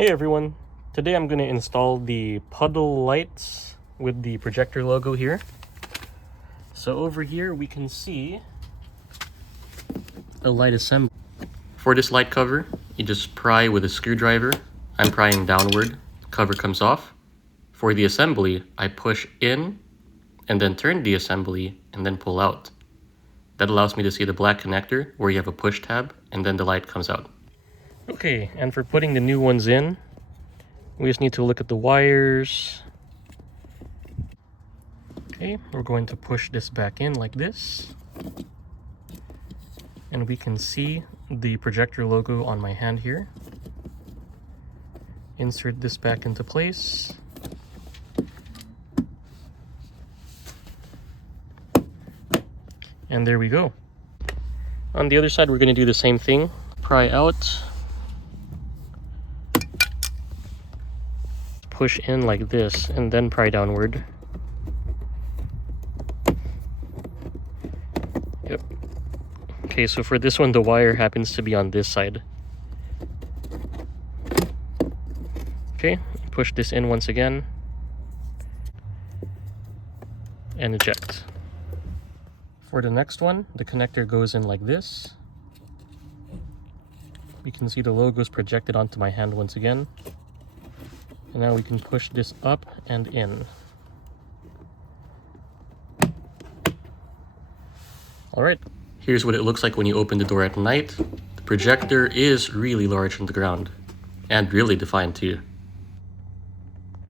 Hey everyone, today I'm going to install the Puddle lights with the projector logo here. So over here we can see a light assembly. For this light cover, you just pry with a screwdriver. I'm prying downward, cover comes off. For the assembly, I push in and then turn the assembly and then pull out. That allows me to see the black connector where you have a push tab and then the light comes out. Okay, and for putting the new ones in, we just need to look at the wires. Okay, we're going to push this back in like this. And we can see the projector logo on my hand here. Insert this back into place. And there we go. On the other side, we're going to do the same thing. Pry out. Push in like this, and then pry downward. Yep. Okay, so for this one, the wire happens to be on this side. Okay, push this in once again. And eject. For the next one, the connector goes in like this. We can see the logos projected onto my hand once again. And now we can push this up and in. All right, here's what it looks like when you open the door at night. The projector is really large on the ground and really defined too.